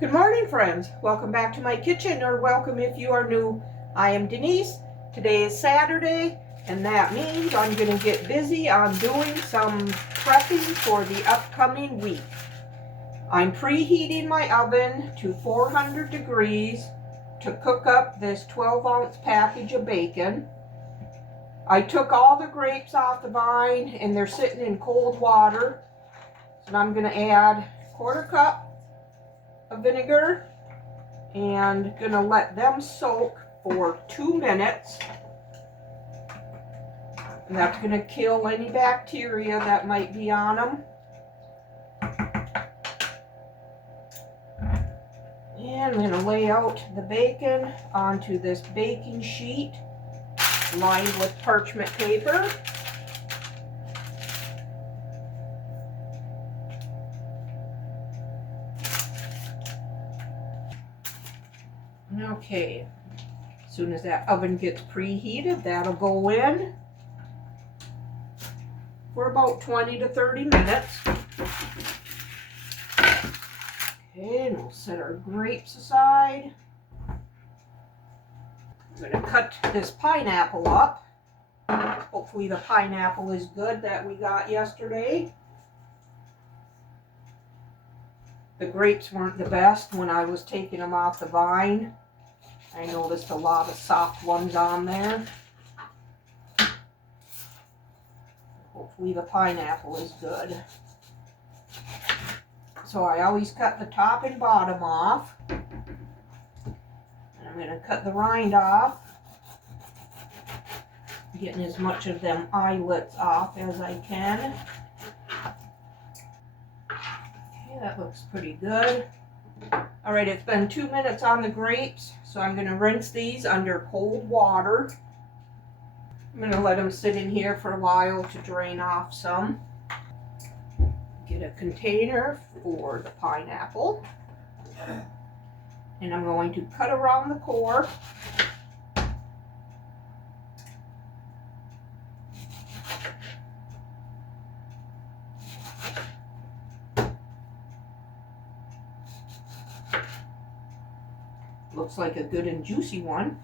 Good morning, friends. Welcome back to my kitchen, or welcome if you are new. I am Denise. Today is Saturday, and that means I'm going to get busy on doing some prepping for the upcoming week. I'm preheating my oven to 400 degrees to cook up this 12-ounce package of bacon. I took all the grapes off the vine, and they're sitting in cold water. So I'm going to add a quarter cup of vinegar and gonna let them soak for 2 minutes, and that's gonna kill any bacteria that might be on them. And I'm gonna lay out the bacon onto this baking sheet lined with parchment paper. Okay, as soon as that oven gets preheated, that'll go in for about 20 to 30 minutes. Okay, and we'll set our grapes aside. I'm going to cut this pineapple up. Hopefully the pineapple is good that we got yesterday. The grapes weren't the best when I was taking them off the vine. I noticed a lot of soft ones on there. Hopefully the pineapple is good. So I always cut the top and bottom off. And I'm going to cut the rind off, getting as much of them eyelets off as I can. Okay, that looks pretty good. All right, it's been 2 minutes on the grapes, so I'm going to rinse these under cold water. I'm going to let them sit in here for a while to drain off some. Get a container for the pineapple. And I'm going to cut around the core. Looks like a good and juicy one.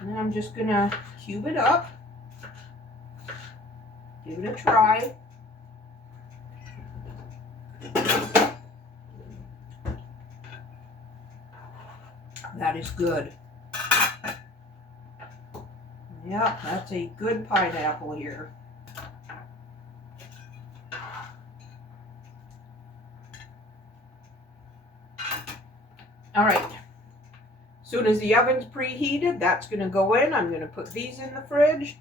And then I'm just gonna cube it up. Give it a try. That is good. Yeah, that's a good pineapple here. All right, as soon as the oven's preheated, that's going to go in. I'm going to put these in the fridge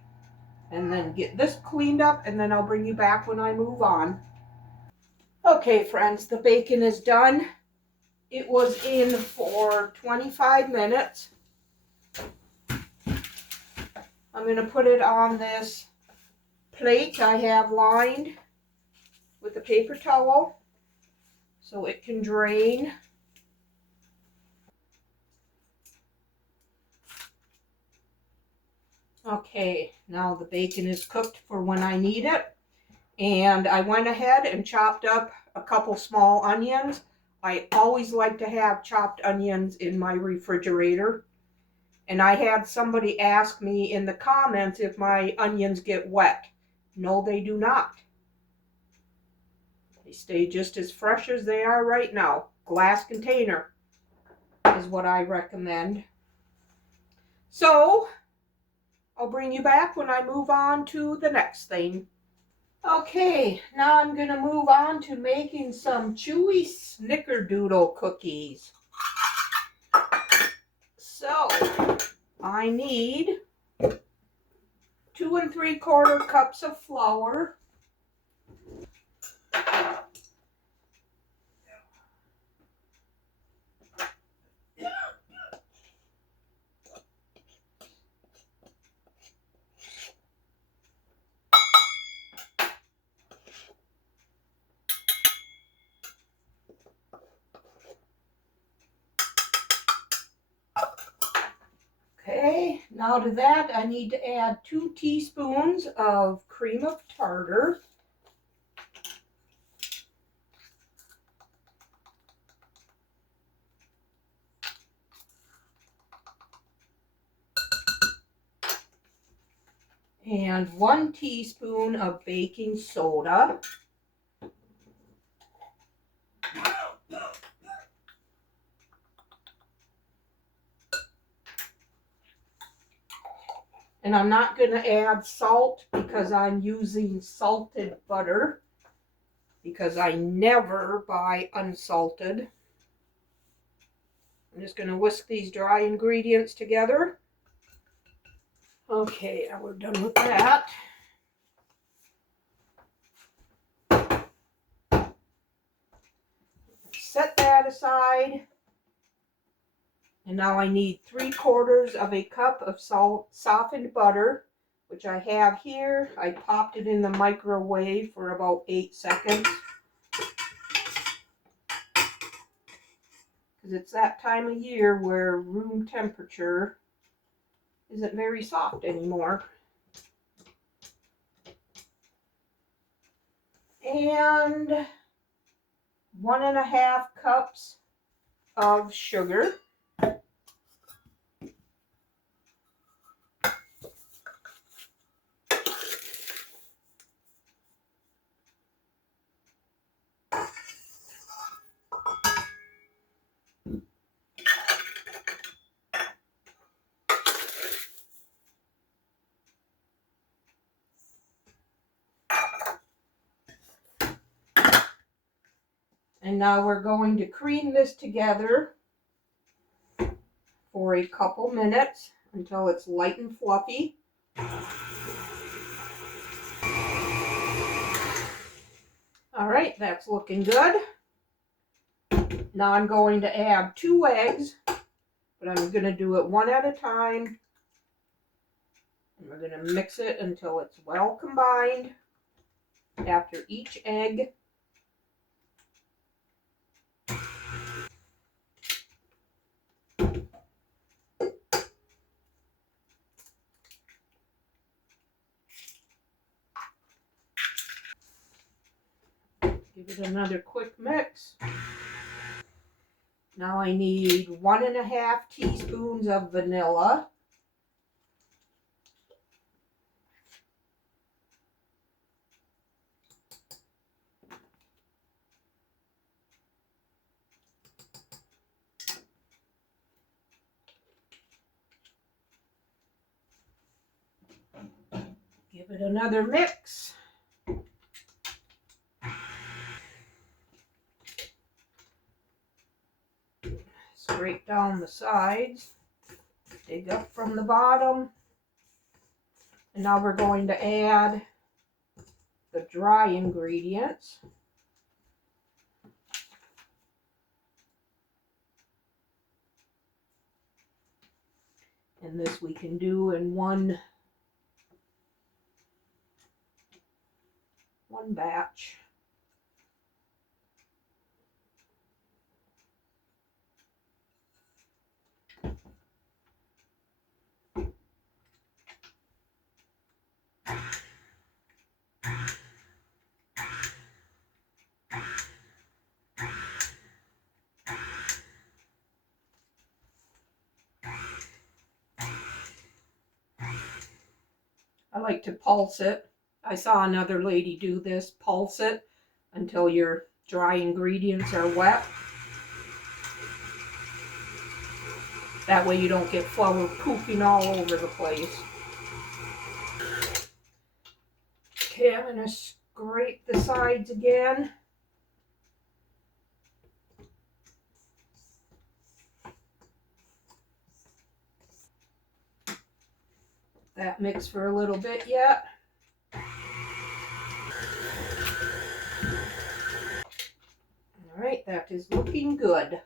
and then get this cleaned up, and then I'll bring you back when I move on. Okay, friends, the bacon is done. It was in for 25 minutes. I'm going to put it on this plate I have lined with a paper towel so it can drain. Okay, now the bacon is cooked for when I need it. And I went ahead and chopped up a couple small onions. I always like to have chopped onions in my refrigerator. And I had somebody ask me in the comments if my onions get wet. No, they do not. They stay just as fresh as they are right now. Glass container is what I recommend. So I'll bring you back when I move on to the next thing. Okay, now I'm going to move on to making some chewy snickerdoodle cookies. So I need 2 3/4 cups of flour. Okay, now to that I need to add 2 teaspoons of cream of tartar. and 1 teaspoon of baking soda. And I'm not going to add salt because I'm using salted butter, because I never buy unsalted. I'm just going to whisk these dry ingredients together. Okay, now we're done with that. Set that aside. And now I need 3/4 of a cup of softened butter, which I have here. I popped it in the microwave for about 8 seconds. Because it's that time of year where room temperature isn't very soft anymore. And 1½ cups of sugar. And now we're going to cream this together for a couple minutes until it's light and fluffy. All right, that's looking good. Now I'm going to add 2 eggs, but I'm going to do it one at a time. And we're going to mix it until it's well combined. After each egg, give it another quick mix. Now I need 1½ teaspoons of vanilla. Give it another mix. Scrape down the sides. Dig up from the bottom. And now we're going to add the dry ingredients. And this we can do in one batch. I like to pulse it. I saw another lady do this. Pulse it until your dry ingredients are wet. That way you don't get flour pooping all over the place. Okay, I'm going to scrape the sides again. That mix for a little bit yet. All right, that is looking good.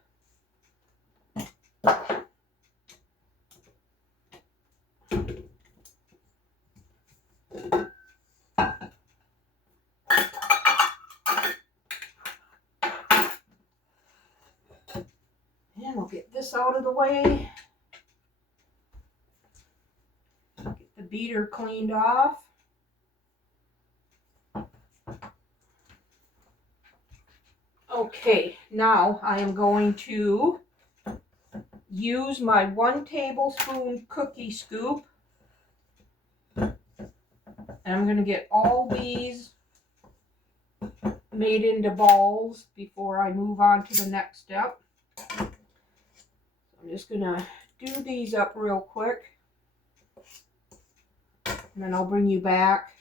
And we'll get this out of the way. Get the beater cleaned off. Okay, now I am going to use my 1 tablespoon cookie scoop And I'm going to get all these made into balls before I move on to the next step. I'm just going to do these up real quick. And then I'll bring you back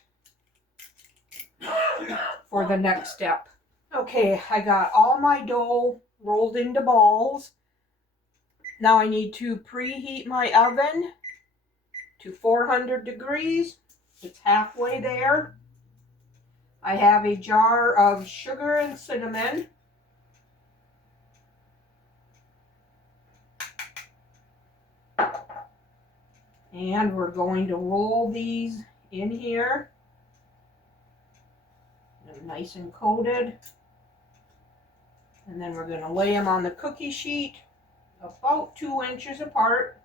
for the next step. Okay, I got all my dough rolled into balls. Now I need to preheat my oven to 400 degrees. It's halfway there. I have a jar of sugar and cinnamon. And we're going to roll these in here. They're nice and coated. And then we're going to lay them on the cookie sheet about 2 inches apart.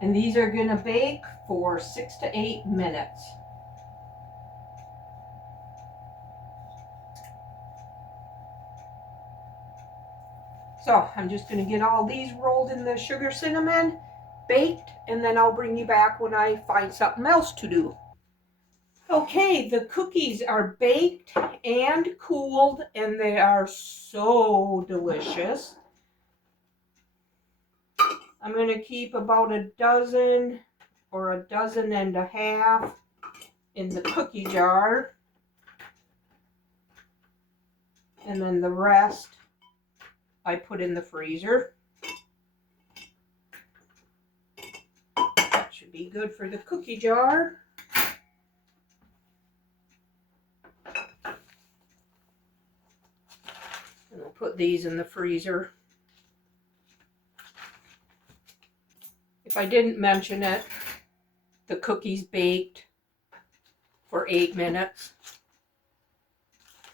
And these are going to bake for 6 to 8 minutes. So I'm just going to get all these rolled in the sugar cinnamon, baked, and then I'll bring you back when I find something else to do. Okay, the cookies are baked and cooled, and they are so delicious. I'm going to keep about a dozen or a dozen and a half in the cookie jar. And then the rest I put in the freezer. That should be good for the cookie jar. And I'll put these in the freezer. If I didn't mention it, the cookies baked for 8 minutes.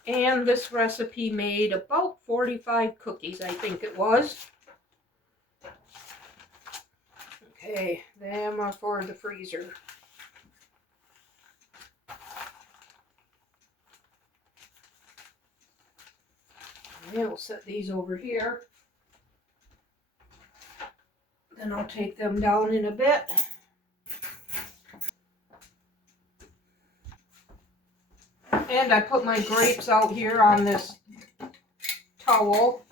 And this recipe made about 45 cookies, I think it was. Okay, them are for the freezer. And we'll set these over here. Then I'll take them down in a bit. And I put my grapes out here on this towel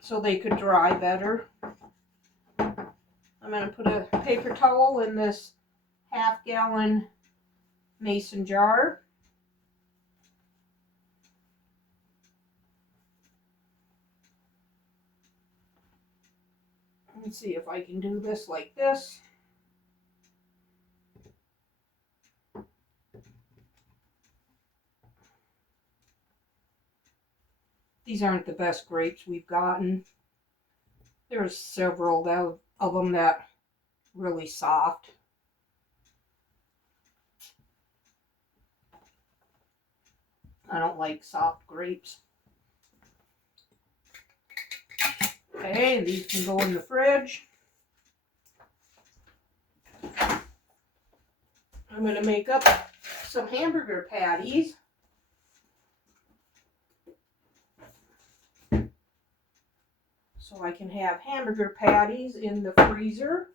so they could dry better. I'm going to put a paper towel in this half-gallon mason jar. Let's see if I can do this like this. These aren't the best grapes we've gotten. There's several of them that really soft. I don't like soft grapes. Okay, and these can go in the fridge. I'm going to make up some hamburger patties. So I can have hamburger patties in the freezer.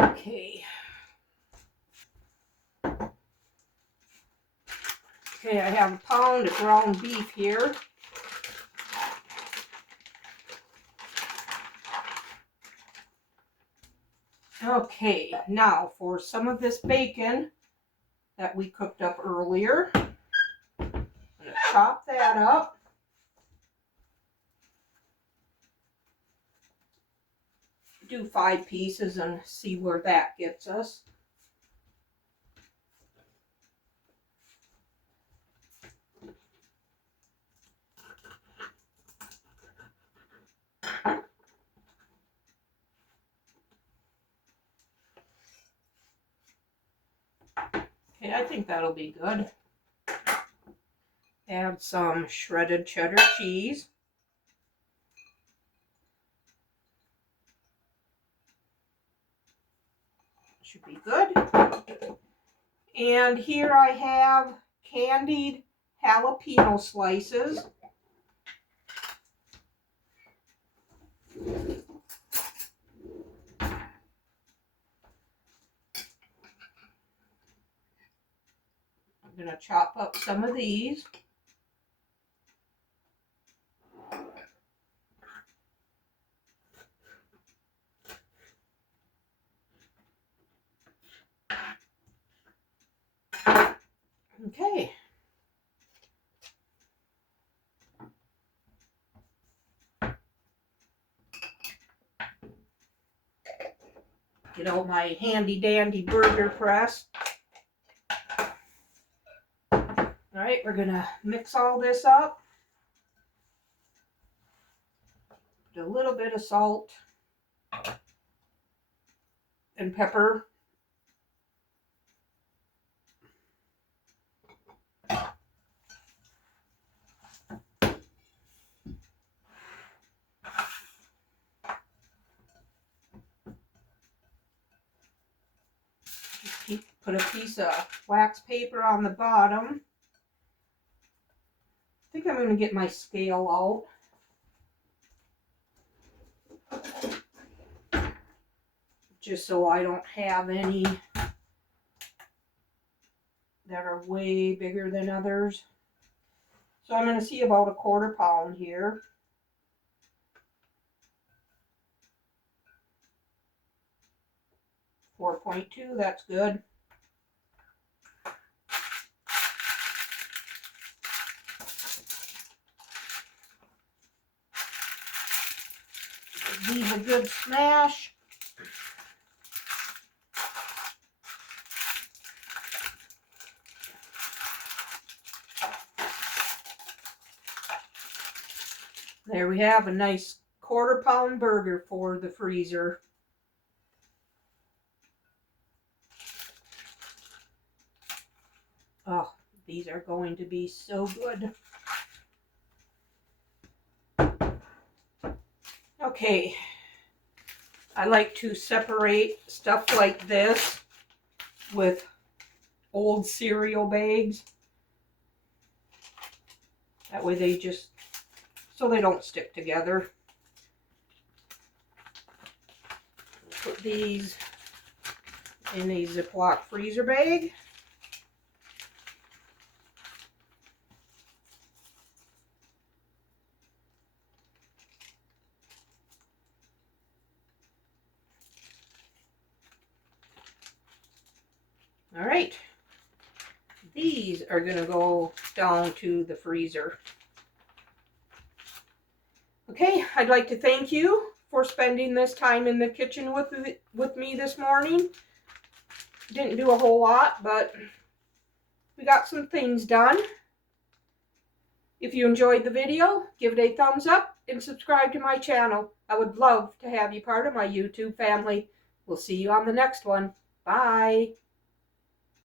Okay. Okay, I have a pound of ground beef here. Okay, now for some of this bacon that we cooked up earlier, I'm going to chop that up. Do 5 pieces and see where that gets us. Okay, I think that'll be good. Add some shredded cheddar cheese. Should be good. And here I have candied jalapeno slices. I'm going to chop up some of these. Okay. Get out my handy dandy burger press. All right, we're gonna mix all this up. Put a little bit of salt and pepper. Put a piece of wax paper on the bottom. I think I'm gonna get my scale out, just so I don't have any that are way bigger than others. So I'm going to see about a 1/4 pound here. .4, that's good. Give these a good smash. There we have a nice 1/4 pound burger for the freezer. Oh, these are going to be so good. Okay, I like to separate stuff like this with old cereal bags. That way they just, so they don't stick together. Put these in a Ziploc freezer bag. All right, these are going to go down to the freezer. Okay, I'd like to thank you for spending this time in the kitchen with me this morning. Didn't do a whole lot, but we got some things done. If you enjoyed the video, give it a thumbs up and subscribe to my channel. I would love to have you part of my YouTube family. We'll see you on the next one. Bye.